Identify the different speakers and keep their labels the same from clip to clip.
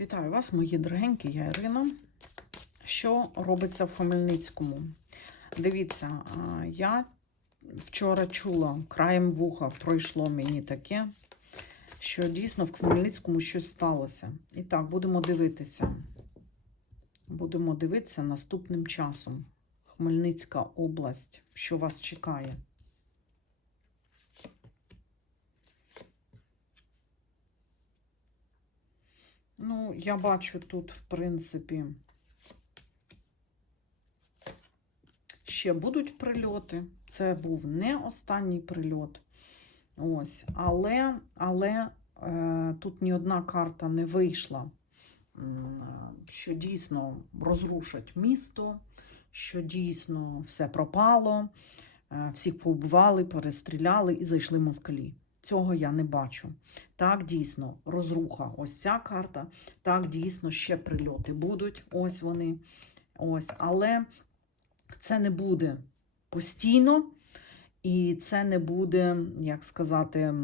Speaker 1: Вітаю вас, мої дорогенькі, я Ірина. Що робиться в Хмельницькому? Дивіться, я вчора чула, краєм вуха пройшло мені таке, що дійсно в Хмельницькому щось сталося. І так, будемо дивитися. Будемо дивитися наступним часом. Хмельницька область, що вас чекає. Ну, я бачу тут, в принципі, ще будуть прильоти. Це був не останній прильот. Ось, але, але е, тут ні одна карта не вийшла, що дійсно розрушать місто, що дійсно все пропало, е, всіх поубивали, перестріляли і зайшли москалі. Цього я не бачу. Так, дійсно, розруха. Ось ця карта. Так, дійсно, ще прильоти будуть. Ось вони. Ось. Але це не буде постійно, і це не буде, як сказати,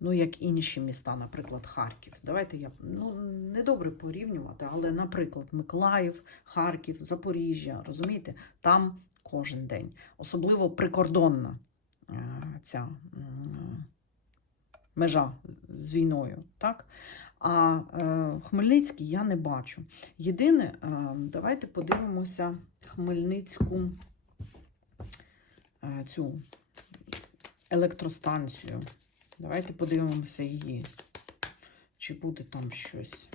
Speaker 1: ну, як інші міста, наприклад, Харків. Давайте я ну, недобре порівнювати, але, наприклад, Миколаїв, Харків, Запоріжжя, розумієте, там кожен день, особливо прикордонна ця межа з війною. Так? А е, Хмельницький я не бачу. Єдине, е, давайте подивимося Хмельницьку е, цю електростанцію. Давайте подивимося її. Чи буде там щось?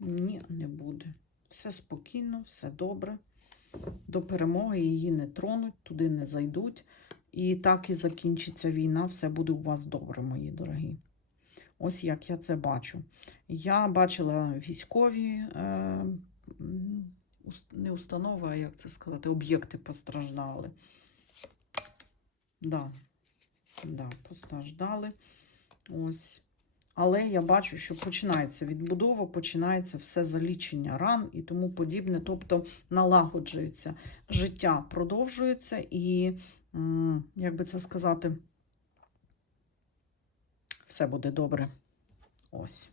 Speaker 1: Ні, не буде. Все спокійно, все добре. До перемоги її не тронуть, туди не зайдуть. І так і закінчиться війна, все буде у вас добре, мої дорогі. Ось як я це бачу. Я бачила військові, е, не установи, а як це сказати, об'єкти постраждали. Да, да, постраждали. Ось. Але я бачу, що починається відбудова, починається все залічення ран і тому подібне. Тобто налагоджується життя, продовжується і, як би це сказати, все буде добре. Ось.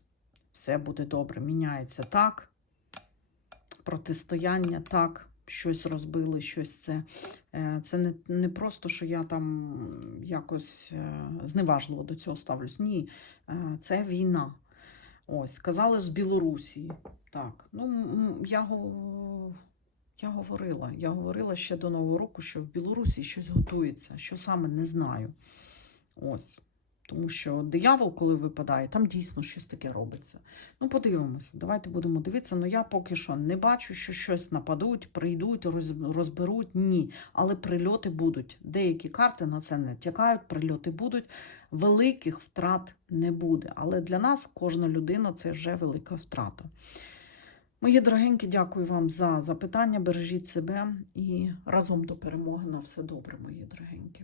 Speaker 1: Все буде добре. Міняється так. Протистояння так. Щось розбили, щось це. Е, Це не, не просто, що я там якось е, зневажливо до цього ставлюсь. Ні, е, це війна. Ось, казали з Білорусі. Так, ну я, я говорила. Я говорила ще до Нового року, що в Білорусі щось готується, що саме не знаю. Ось. Тому що диявол, коли випадає, там дійсно щось таке робиться. Ну, подивимося, давайте будемо дивитися. Ну, я поки що не бачу, що щось нападуть, прийдуть, розберуть. Ні. Але прильоти будуть. Деякі карти на це не тякають, прильоти будуть. Великих втрат не буде. Але для нас кожна людина це вже велика втрата. Мої дорогенькі, дякую вам за запитання. Бережіть себе і разом до перемоги на все добре, мої дорогенькі.